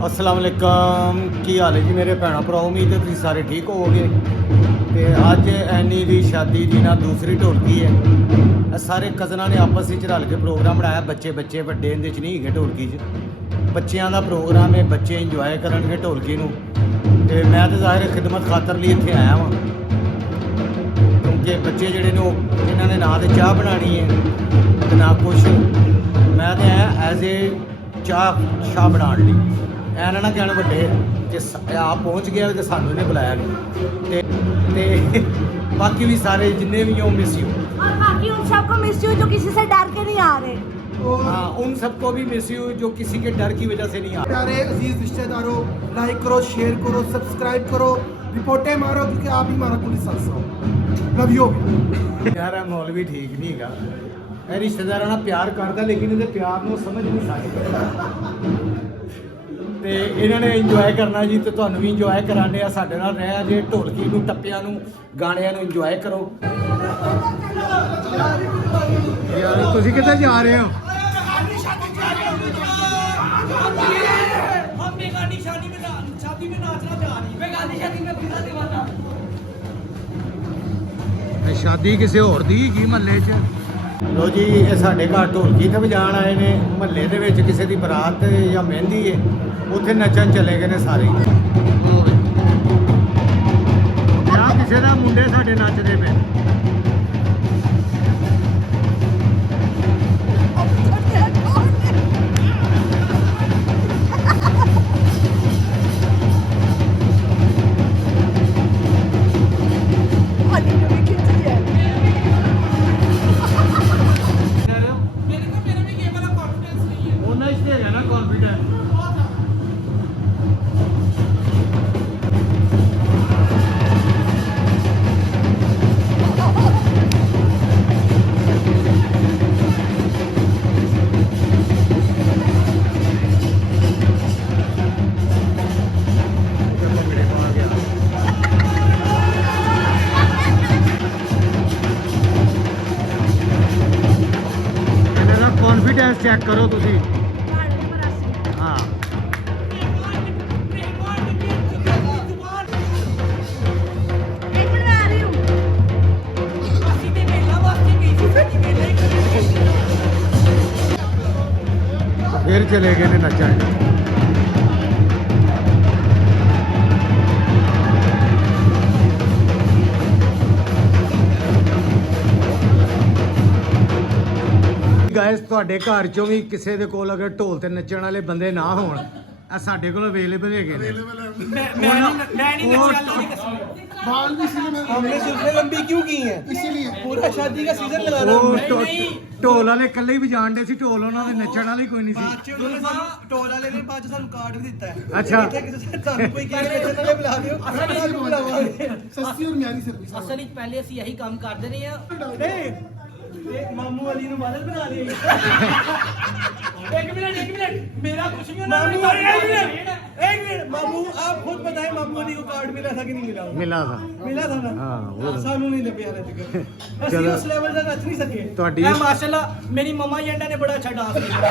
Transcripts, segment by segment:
अस्सलाम वालेकुम की हाल है जी मेरे भैन भरा। उम्मीद है तुम सारे ठीक होवोगे। तो अज एनी की शादी की ना दूसरी ढोलकी है। सारे कज़ना ने आपस में रल के प्रोग्राम बनाया। बच्चे बच्चे वड्डे इहदे च नहीं है ढोलकी च। बच्चों का प्रोग्राम है, बच्चे इंजॉय करनगे ढोलकी नूं। ते मैं तो ज़ाहिर खिदमत खातर लिए इत्थे आया वां, क्योंकि बच्चे जिहड़े ने इन्होंने ना तो चाह बनानी है ना कुछ। मैं तो आया एज ए चाह बनाने लई। ਐ ਨਾ ਕਹਿਣ ਵੱਡੇ ਕਿ ਆਪ ਪਹੁੰਚ ਗਿਆ ਤੇ ਸਾਨੂੰ ਇਹਨੇ ਬੁਲਾਇਆ ਨਹੀਂ। ਤੇ ਬਾਕੀ ਵੀ ਸਾਰੇ जितने भी हो मिस यू। और बाकी उन सबको मिस यू जो किसी से डर के नहीं आ रहे। हाँ, उन सबको भी मिस यू जो किसी के डर की वजह से नहीं आ रहे। प्यारे अजीज रिश्तेदारों, लाइक करो, शेयर करो, सब्सक्राइब करो, रिपोर्टें मारो, क्योंकि आप ही हमारा पुलिस अफसर हो। Love you. यार ਇਹ ਮਾਹੌਲ ਵੀ ਠੀਕ ਨਹੀਂ ਹੈਗਾ। ਇਹ ਰਿਸ਼ਤੇਦਾਰਾਂ ਨਾਲ ਪਿਆਰ ਕਰਦਾ, ਲੇਕਿਨ ਇਹਦੇ ਪਿਆਰ ਨੂੰ ਸਮਝ ਨਹੀਂ ਸਕਦਾ। ਤੇ ਇਹਨਾਂ ਨੇ ਇੰਜੋਏ ਕਰਨਾ ਜੀ, ਤੇ ਤੁਹਾਨੂੰ ਵੀ ਇੰਜੋਏ ਕਰਾਣੇ ਆ। ਸਾਡੇ ਨਾਲ ਰਹਿ ਜੇ ਢੋਲਕੀ ਨੂੰ, ਟੱਪਿਆਂ ਨੂੰ, ਗਾਣਿਆਂ ਨੂੰ ਇੰਜੋਏ ਕਰੋ। ਯਾਰ ਤੁਸੀਂ ਕਿੱਥੇ ਜਾ ਰਹੇ ਹੋ? शादी किसी होर दी की महल्ले च। लो जी, ये साढ़े घर ढोलकी ते वजाण आए ने। महल्ले दे विच किसी दी बरात या मेहंदी है, उत्थे नचन चले गए ने सारे। ब्याह किसी दा मुंडे साडे नचदे पे। कॉन्फिडेंस चेक करो तुसी। हाँ, फिर चले गए ने नचन। ਗਾਇਸ, ਤੁਹਾਡੇ ਘਰ ਚੋਂ ਵੀ ਕਿਸੇ ਦੇ ਕੋਲ ਅਗਰ ਢੋਲ ਤੇ ਨੱਚਣ ਵਾਲੇ ਬੰਦੇ ਨਾ ਹੋਣ, ਆ ਸਾਡੇ ਕੋਲ ਅਵੇਲੇਬਲ ਹੈਗੇ ਨੇ। मैं नहीं बाल भी इसीलिए मैं हमने जुल्फे लंबी क्यों की हैं? इसीलिए पूरा शादी का सीजन लगा रहा ਉਹ ਢੋਲ ਵਾਲੇ ਇਕੱਲੇ ਹੀ ਵਜਾਣਦੇ ਸੀ ਢੋਲ, ਉਹਨਾਂ ਦੇ ਨੱਚਣ ਵਾਲੇ ਕੋਈ ਨਹੀਂ ਸੀ। जुल्फा टोल वाले ने बाद ਸਾਨੂੰ ਕਾਰਡ ਵੀ ਦਿੱਤਾ ਹੈ। ਅੱਛਾ। ਤੁਹਾਨੂੰ ਕੋਈ ਕਹਿ ਰਿਹਾ ਚੈਨਲ ਬੁਲਾ ਦਿਓ, ਅਸੀਂ ਬੁਲਾਵਾਂਗੇ। सस्ती और म्यारी सर्विस। ਅਸਲ ਵਿੱਚ ਪਹਿਲੇ ਅਸੀਂ ਇਹੀ ਕੰਮ ਕਰਦੇ ਰਹੇ ਆ। ਨਹੀਂ ਤੇ ਮਾਮੂ ਅਲੀ ਨੂੰ ਮਾਲਕ ਬਣਾ ਲਿਆ। एक मिनट मेरा कुछ नहीं होना। एक मिनट मामू, आप खुद बताएं मामू अली को कार्ड मिला था कि नहीं मिला? ਮਿਲਾ था। मिला था ना? हाँ, वो था। सानू नहीं लगे हाले तक। ਅਸੀਂ चलो। ਉਸ ਲੈਵਲ ਦਾ ਨੱਚ ਨਹੀਂ ਸਕੇ। ਤੁਹਾਡੀ ਇਹ ਮਾਸ਼ਾਅੱਲਾ ਮੇਰੀ ਮਮਾ ਜੰਡਾ ਨੇ ਬੜਾ ਅੱਛਾ ਡਾਂਸ ਕੀਤਾ।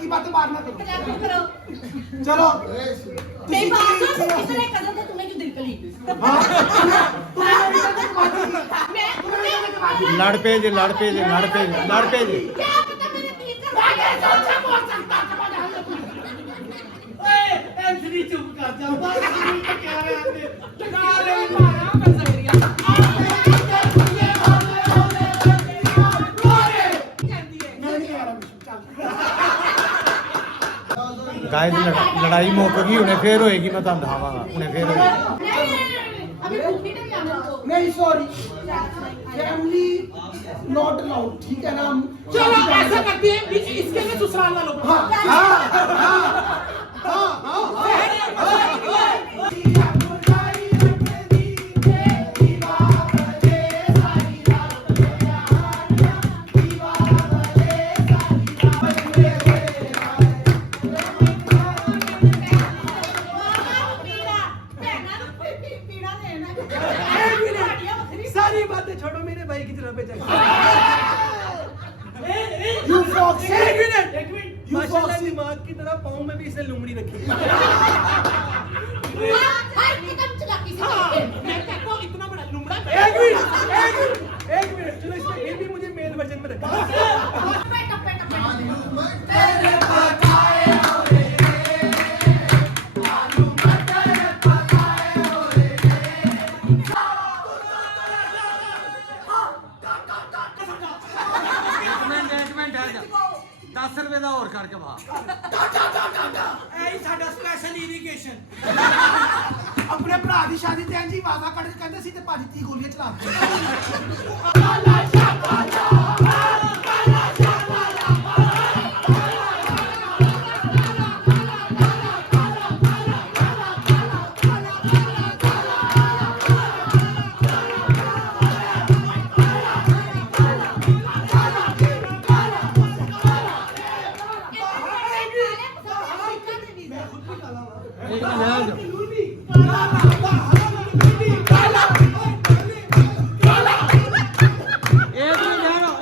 की बातें बाहर ना करो क्लैप करो। चलो मेरी बात सुन, किसने कहा था तुम्हें क्यों दिलकली? हाँ, तुम्हें मेरी कदर कमाती थी। मैं लड़ पे जे लड़ पे जे लड़ पे जे लड़ पे जे क्या पता मेरे दिल का मैं कैसे अच्छा बोल सकता था? ओए एंथनी चुप कर जा बस क्या है आते गाले मारा मैं सगरिया मैं नहीं आ रहा विशु, चल गाइस लड़ाई मुक गई हुणे फिर होएगी मैं तुहानू दखावांगा हुणे फिर होएगी अभी भूख नहीं लगी आने को। नहीं सॉरी फैमिली नॉट अलाउड ठीक है ना चलो ऐसा करते हैं बीच इसके में ससुराल वालों को हाँ हाँ हाँ हाँ हाँ सारी बातें छोड़ो मेरे भाई की तरफ पे चल You foxy! एक मिनट You माशाल्लाह foxy! दिमाग की तरह पाँव में भी इसे लुमड़ी रखी मैं कहता हूँ इतना बड़ा लुमड़ा एक मिनट चलो इसमें फिर भी मुझे मेल वर्जन में रखा एक मिनट 10 रुपए ਦਾ ਹੋਰ ਕਰਕੇ ਵਾ ऐ साडा स्पेशल इरिगेशन अपने भरा की शादी ते इंज ही वादा कट के कहंदे सी ते भाजी 30 गोलियां चला दित्तियां।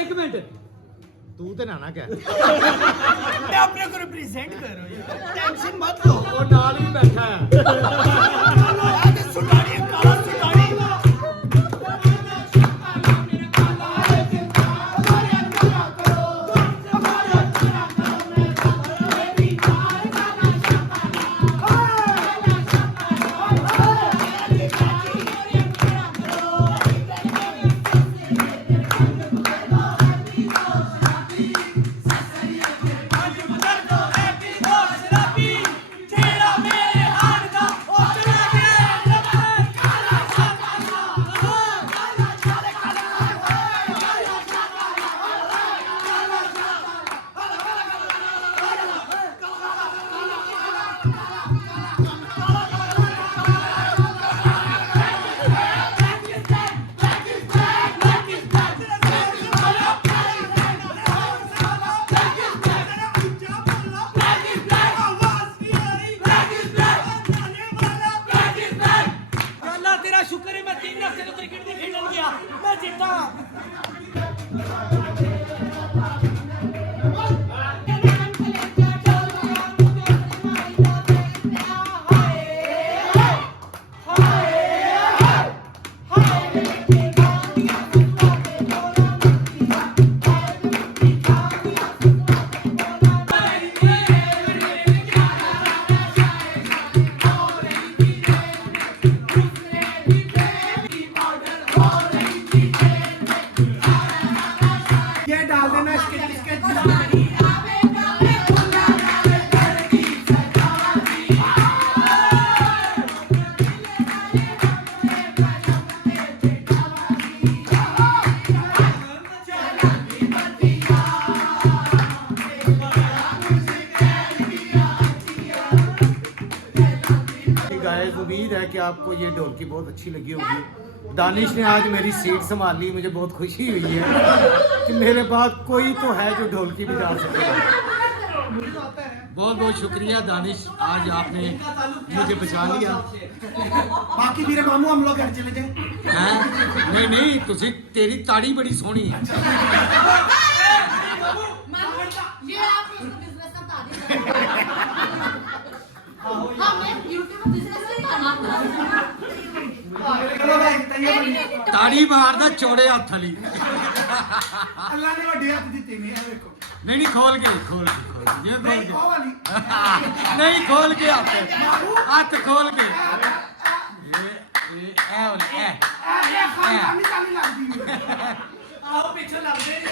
एक मिनट तू ते ना ना कह मैं अपने को रिप्रेजेंट कर रहा हूँ टेंशन मत लो ਉਹ ਨਾਲ ਵੀ ਬੈਠਾ ਹੈ सुटाड़ी काला सुटाड़ी शुक्र है मैं 3 हफ्ते तो क्रिकेट नहीं खेलने गया मैं जीता ये डाल देना इसके गाइस उम्मीद है कि आपको ये ढोलकी बहुत अच्छी लगी होगी। दानिश ने आज मेरी सीट संभाली, मुझे बहुत खुशी हुई है कि मेरे बाद कोई तो है जो ढोलकी बजा सकेगा। बहुत बहुत शुक्रिया दानिश, आज आपने मुझे बचा लिया। बाकी मेरे मामू हम लोग घर चले जाए। हैं? नहीं नहीं, तुझे तेरी ताड़ी बड़ी सोहनी है। ये आप बिजनेस का बता ਨਹੀਂ ਮਾਰਦਾ ਚੌੜੇ ਹੱਥ ਵਾਲੀ ਅੱਲਾ ਨੇ ਵੱਡੇ ਹੱਥ ਦਿੱਤੇ ਨੇ ਇਹ ਵੇਖੋ ਨਹੀਂ ਖੋਲ ਕੇ ਜੇ ਖੋਲ ਨਹੀਂ ਕੇ ਉਹ ਵਾਲੀ ਨਹੀਂ ਖੋਲ ਕੇ ਹੱਥ ਖੋਲ ਕੇ ਇਹ ਇਹ ਖਾਲੀ ਖਾਲੀ ਲੱਗਦੀ ਹੈ ਆਓ ਪਿੱਛੇ ਲੱਗਦੇ ਨੇ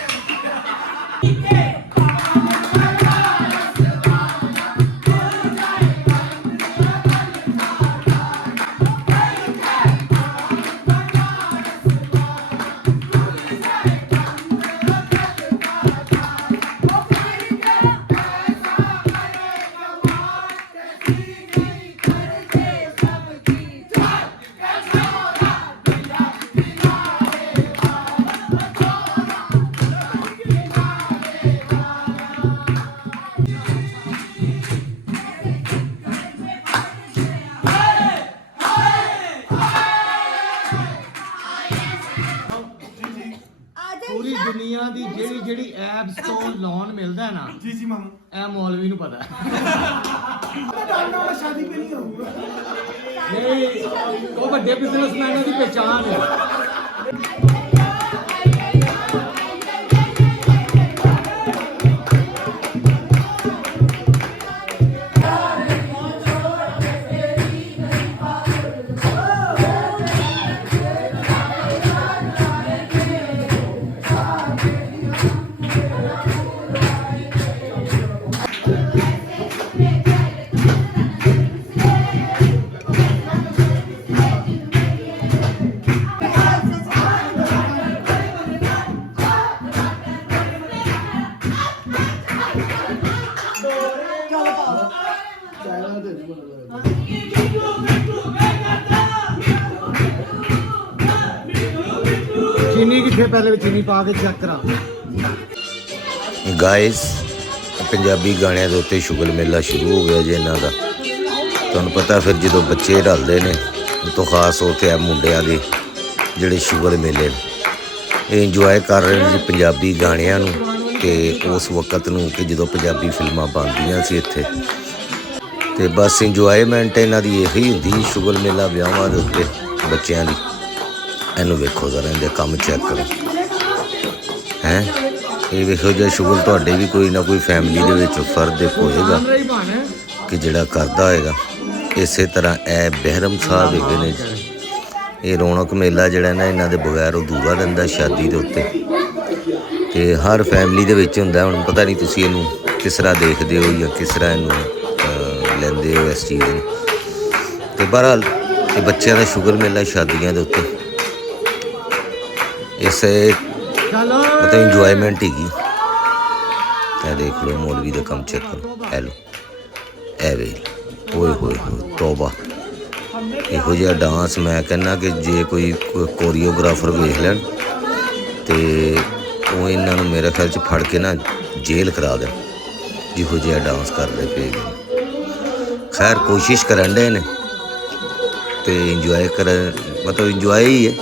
ਪੂਰੀ ਦੁਨੀਆ ਦੀ ਜਿਹੜੀ ਐਪਸ ਤੋਂ ਲੋਨ ਮਿਲਦਾ ਹੈ ਨਾ ਜੀ ਜੀ ਮਾਮੂ ਇਹ ਮੌਲਵੀ ਨੂੰ ਪਤਾ ਹੈ ਮੈਂ ਡਾਲਣਾ ਵਾਲਾ ਸ਼ਾਦੀ पे नहीं होऊंगा ਨਹੀਂ ਉਹ ਵੱਡੇ ਬਿਜ਼ਨਸਮੈਨਾਂ ਦੀ ਪਛਾਣ ਹੈ ਚੀਨੀ ਕਿੱਥੇ ਪਹਿਲੇ ਚੀਨੀ ਪਾ ਕੇ ਚੈੱਕ ਕਰਾ ਗਾਇਸ ਪੰਜਾਬੀ ਗਾਣਿਆਂ ਦੇ ਉੱਤੇ ਸ਼ੁਗਲ ਮੇਲਾ ਸ਼ੁਰੂ ਹੋ ਗਿਆ ਜੀ ਇਹਨਾਂ ਦਾ। ਤੁਹਾਨੂੰ ਪਤਾ ਫਿਰ ਜਦੋਂ ਬੱਚੇ ਢਲਦੇ ਨੇ ਤੋਂ ਖਾਸ ਉੱਥੇ ਆ ਮੁੰਡਿਆਂ ਦੇ ਜਿਹੜੇ ਸ਼ੁਗਲ ਮੇਲੇ ਇਹ ਇੰਜੋਏ ਕਰ ਰਹੇ ਨੇ ਜੀ ਪੰਜਾਬੀ ਗਾਣਿਆਂ ਨੂੰ ਤੇ ਉਸ ਵਕਤ ਨੂੰ ਕਿ ਜਦੋਂ ਪੰਜਾਬੀ ਫਿਲਮਾਂ ਬਣਦੀਆਂ ਸੀ ਇੱਥੇ ਤੇ ਬਸ ਇੰਜੋਏਮੈਂਟ ਇਹਨਾਂ ਦੀ ਇਹੀ ਹੁੰਦੀ ਸ਼ੁਗਲ ਮੇਲਾ ਵਿਆਹਾਂ ਦੇ ਉੱਤੇ ਬੱਚਿਆਂ ਦੀ। ਇਹਨੂੰ ਵੇਖੋ ਜ਼ਰਾ ਇਹਦੇ ਕੰਮ ਚੈੱਕ ਕਰੋ ਹੈ ਇਹ ਵੇਖੋ ਜੇ ਸ਼ੁਗਲ ਤੁਹਾਡੇ ਵੀ ਕੋਈ ਨਾ ਕੋਈ ਫੈਮਿਲੀ ਦੇ ਵਿੱਚ ਫਰਦ ਇੱਕ ਹੋਏਗਾ ਕਿ ਜਿਹੜਾ ਕਰਦਾ ਹੋਏਗਾ। ਇਸੇ ਤਰ੍ਹਾਂ ਇਹ ਬਹਿਰਮ ਸਾਹਿਬ ਹੈਗੇ ਨੇ ਜੀ। ਇਹ ਰੌਣਕ ਮੇਲਾ ਜਿਹੜਾ ਨਾ ਇਹਨਾਂ ਦੇ ਬਗੈਰ ਅਧੂਰਾ ਰਹਿੰਦਾ ਸ਼ਾਦੀ ਦੇ ਉੱਤੇ ਤੇ ਹਰ ਫੈਮਿਲੀ ਦੇ ਵਿੱਚ ਹੁੰਦਾ। ਹੁਣ ਪਤਾ ਨਹੀਂ ਤੁਸੀਂ ਇਹਨੂੰ ਕਿਸ ਤਰ੍ਹਾਂ ਦੇਖਦੇ ਹੋ ਜਾਂ ਕਿਸ ਤਰ੍ਹਾਂ ਇਹਨੂੰ ਲੈਂਦੇ ਹੋ ਇਸ ਚੀਜ਼ ਨੂੰ ਤੇ ਬਹਰਹਾਲ ਇਹ ਬੱਚਿਆਂ ਦਾ ਸ਼ੁਗਰ ਮੇਲਾ ਸ਼ਾਦੀਆਂ ਦੇ ਉੱਤੇ ਇਸੇ ਮਤਲਬ ਇੰਜੋਏਮੈਂਟ ਹੈਗੀ। ਇਹ ਦੇਖ ਲਓ ਮੌਲਵੀ ਦਾ ਕੰਮ ਚੈੱਕ ਕਰੋ ਹੈਲੋ ਐ ਵੇ ਓਏ ਹੋਏ ਹੋਏ ਤੋਬਾ ਇਹੋ ਜਿਹਾ ਡਾਂਸ ਮੈਂ ਕਹਿੰਦਾ ਕਿ ਜੇ ਕੋਈ ਕੋਰੀਓਗ੍ਰਾਫਰ ਵੇਖ ਲੈਣ ਤੇ ਉਹ ਇਹਨਾਂ ਨੂੰ ਮੇਰੇ ਖਿਆਲ 'ਚ ਫੜ ਕੇ ਨਾ ਜੇਲ੍ਹ ਕਰਾ ਦੇਣ ਜਿਹੋ ਜਿਹਾ ਡਾਂਸ ਕਰਦੇ ਪਏ ਨੇ। ਖੈਰ ਕੋਸ਼ਿਸ਼ ਕਰਨ ਦੇ ਨੇ ਤੇ ਇੰਜੋਏ ਕਰਨ ਮਤਲਬ ਇੰਜੋਏ ਹੀ ਹੈ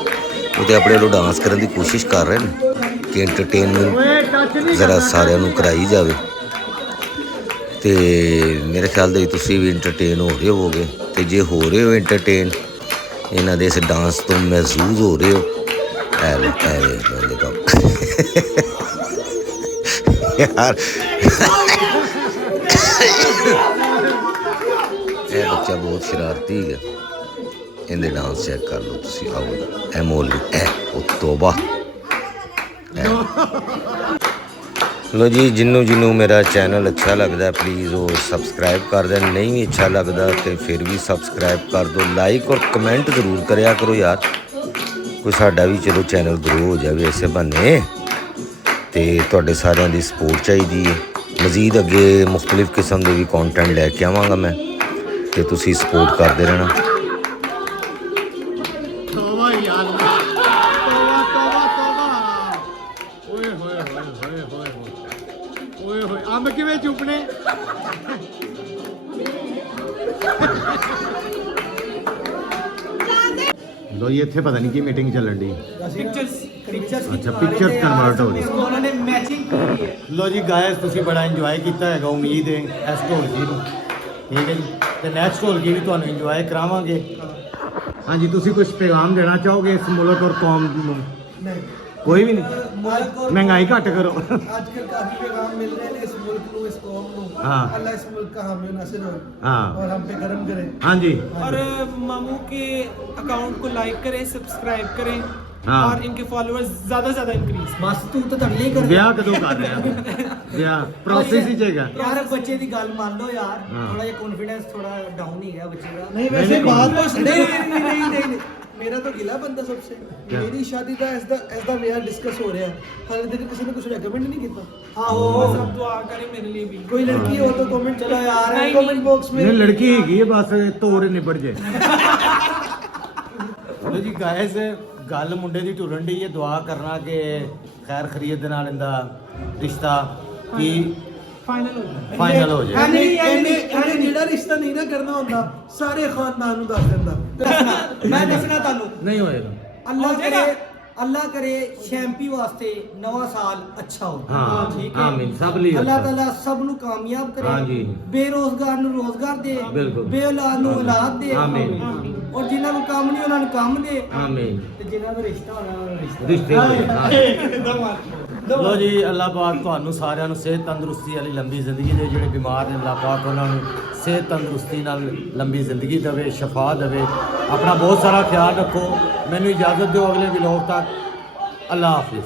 ਉਹ ਤੇ ਆਪਣੇ ਵੱਲੋਂ ਡਾਂਸ ਕਰਨ ਦੀ ਕੋਸ਼ਿਸ਼ ਕਰ ਰਹੇ ਨੇ ਕਿ ਐਂਟਰਟੇਨਮੈਂਟ ਜ਼ਰਾ ਸਾਰਿਆਂ ਨੂੰ ਕਰਾਈ ਜਾਵੇ ਤੇ ਮੇਰੇ ਖਿਆਲ ਦੇ ਤੁਸੀਂ ਵੀ ਐਂਟਰਟੇਨ ਹੋ ਰਹੇ ਹੋਵੋਗੇ ਤੇ ਜੇ ਹੋ ਰਹੇ ਹੋ ਐਂਟਰਟੇਨ ਇਹਨਾਂ ਦੇ ਇਸ ਡਾਂਸ ਤੋਂ ਮਹਿਸੂਸ ਹੋ ਰਹੇ ਹੋ ਐਵੇਂ ਕੰਮ ਯਾਰ ਇਹ ਬੱਚਾ ਬਹੁਤ ਸ਼ਰਾਰਤੀ ਹੈ ਇਹਦੇ ਡਾਂਸ ਚੈੱਕ ਕਰ ਲਓ ਤੁਸੀਂ ਆਓ ਇਹ ਮੌਲਵੀ ਉਹ ਤੋਬਾ ਲੋ ਜੀ ਜਿਹਨੂੰ ਮੇਰਾ ਚੈਨਲ ਅੱਛਾ ਲੱਗਦਾ ਪਲੀਜ਼ ਉਹ ਸਬਸਕ੍ਰਾਈਬ ਕਰ ਦੇਣ ਨਹੀਂ ਵੀ ਅੱਛਾ ਲੱਗਦਾ ਤੇ ਫਿਰ ਵੀ ਸਬਸਕ੍ਰਾਈਬ ਕਰ ਦਿਓ ਲਾਈਕ ਔਰ ਕਮੈਂਟ ਜ਼ਰੂਰ ਕਰਿਆ ਕਰੋ ਯਾਰ ਕੋਈ ਸਾਡਾ ਵੀ ਚਲੋ ਚੈਨਲ ਗਰੋ ਹੋ ਜਾਵੇ ਇਸੇ ਬਹਾਨੇ ਤੇ ਤੁਹਾਡੇ ਸਾਰਿਆਂ ਦੀ ਸਪੋਰਟ ਚਾਹੀਦੀ ਹੈ। ਮਜ਼ੀਦ ਅੱਗੇ ਮੁਖਤਲਿਫ ਕਿਸਮ ਦੇ ਵੀ ਕੰਟੈਂਟ ਲੈ ਕੇ ਆਵਾਂਗਾ ਮੈਂ ਤੇ ਤੁਸੀਂ ਸਪੋਰਟ ਕਰਦੇ ਰਹਿਣਾ। ਤੋਬਾ ਯਾਰ ਤੋਬਾ ਓਏ ਹੋਏ ਹੋਏ ਹੋਏ ਹੋਏ ਹੋਏ ਅੰਬ ਕਿਵੇਂ ਚੁੱਪਣੇ ਲੋ ਇਹ ਇੱਥੇ ਪਤਾ ਨਹੀਂ ਕੀ ਮੀਟਿੰਗ ਚੱਲਣ ਦੀ ਪਿਕਚਰਸ ਅੱਛਾ ਪਿਕਚਰਸ ਕਨਵਰਟ ਹੋ ਰਹੀ ਉਹਨਾਂ ਨੇ ਮੈਚਿੰਗ ਕੀਤੀ ਹੈ। ਲੋ ਜੀ ਗਾਇਸ ਤੁਸੀਂ ਬੜਾ ਇੰਜੋਏ ਕੀਤਾ ਹੈਗਾ ਉਮੀਦ ਹੈ ਇਸ ਢੋਲਕੀ ਨੂੰ ਠੀਕ ਹੈ ਜੀ ਤੇ ਨੈਕਸਟ ਢੋਲਕੀ ਵੀ ਤੁਹਾਨੂੰ ਇੰਜੋਏ ਕਰਾਵਾਂਗੇ ਹਾਂਜੀ ਤੁਸੀਂ ਕੁਝ ਪੈਗਾਮ ਦੇਣਾ ਚਾਹੋਗੇ ਇਸ ਮੁਲਕ ਔਰ ਕੌਮ ਨੂੰ? नहीं ਕੋਈ ਵੀ ਨਹੀਂ ਮਹਿੰਗਾਈ ਘੱਟ ਕਰੋ आजकल काफी पैगाम मिल रहे हैं इस मुल्क को, इस कौम को। हाँ। अल्लाह इस मुल्क का हामी नासिर हो हाँ। और हम पे करम करे। ਹਾਂਜੀ और मामू के अकाउंट को लाइक करें, सब्सक्राइब करें हाँ। और इनके फॉलोअर्स ज्यादा से ज्यादा इंक्रीज। ਬਸ ਤੂੰ ਤਾਂ ਧੜਲੇ ਕਰ ਵਿਆਹ ਕਦੋਂ ਕਰ ਰਿਹਾ ਵਿਆਹ ਪ੍ਰੋਸੈਸ ਹੀ ਹੈਗਾ ਯਾਰ ਬੱਚੇ ਦੀ ਗੱਲ ਮੰਨ ਲਓ ਯਾਰ ਹਾਂ। ਥੋੜਾ ਜਿਹਾ ਕੌਨਫੀਡੈਂਸ ਥੋੜਾ डाउन ही है बच्चे का। नहीं वैसे बात तो नहीं मेरा तो गिला बंदा सबसे। क्या? मेरी शादी का ऐसा वेयर डिस्कस हो रहा है, हाले तक किसी ने कुछ रेकमेंड नहीं किया। बस आप दुआ करें मेरे लिए भी। कोई लड़की हो तो कमेंट चलो यार, नहीं, कमेंट बॉक्स में। ਨਹੀਂ ਲੜਕੀ ਹੈਗੀ ਹੈ ਬਸ ਤੋੜ ਨਿਬੜ ਜੇ ਚਲੋ ਜੀ ਗਾਇਸ ਗੱਲ ਮੁੰਡੇ ਦੀ ਢੁਰਨ ਡਈ ਹੈ ਦੁਆ ਕਰਨਾ ਕਿ ਖੈਰ ਖਰੀਦ ਦੇ ਨਾਲ ਇਹਦਾ ਰਿਸ਼ਤਾ ਕੀ फाइनल हो जाए। ਫਾਈਨਲ ਹੋ ਜਾਏ ਇਹਨੇ ਜਿਹੜਾ ਰਿਸ਼ਤਾ ਨਹੀਂ ਨਾ ਕਰਨਾ ਹੁੰਦਾ ਸਾਰੇ ਖਾਨਦਾਨ ਨੂੰ ਦੱਸ ਦਿੰਦਾ। ਮੈਂ ਦੱਸਣਾ ਤੁਹਾਨੂੰ ਨਹੀਂ ਹੋਏਗਾ ਅੱਲਾਹ ਕਰੇ ਸ਼ੈਂਪੀ ਵਾਸਤੇ ਨਵਾਂ ਸਾਲ ਅੱਛਾ ਹੋ ਹਾਂ, ਠੀਕ ਹੈ ਆਮੀਨ, ਸਭ ਲਈ ਅੱਲਾਹ ਅੱਛਾ। ਤਾਲਾ ਸਭ ਨੂੰ ਕਾਮਯਾਬ ਕਰੇ ਹਾਂਜੀ। ਬੇਰੋਜ਼ਗਾਰ ਨੂੰ ਰੋਜ਼ਗਾਰ ਦੇ ਬਿਲਕੁਲ। ਬੇਔਲਾਦ ਨੂੰ ਔਲਾਦ ਦੇ ਆਮੀਨ। ਔਰ ਜਿਨ੍ਹਾਂ ਨੂੰ ਕੰਮ ਨਹੀਂ ਉਹਨਾਂ ਨੂੰ ਕੰਮ ਦੇ ਆਮੀਨ ਤੇ ਜਿਨ੍ਹਾਂ ਦਾ ਰਿਸ਼ਤਾ ਹੋਣਾ ਉਹਨਾਂ ਨੂੰ ਰਿਸ਼ਤਾ ਰਿਸ਼ਤੇ ਹੋਏ ਹਾਂ। ਲੋ ਜੀ ਅੱਲਾਹ ਪਾਕ ਤੁਹਾਨੂੰ ਸਾਰਿਆਂ ਨੂੰ ਸਿਹਤ ਤੰਦਰੁਸਤੀ ਵਾਲੀ ਲੰਬੀ ਜ਼ਿੰਦਗੀ ਦੇ ਜਿਹੜੇ ਬਿਮਾਰ ਨੇ ਅੱਲਾਹ ਪਾਕ ਉਹਨਾਂ ਨੂੰ ਸਿਹਤ ਤੰਦਰੁਸਤੀ ਨਾਲ ਲੰਬੀ ਜ਼ਿੰਦਗੀ ਦੇਵੇ ਸ਼ਫਾ ਦੇਵੇ ਆਪਣਾ ਬਹੁਤ ਸਾਰਾ ਖਿਆਲ ਰੱਖੋ ਮੈਨੂੰ ਇਜਾਜ਼ਤ ਦਿਓ ਅਗਲੇ ਵਲੋਗ ਤੱਕ ਅੱਲਾਹ ਹਾਫਿਜ਼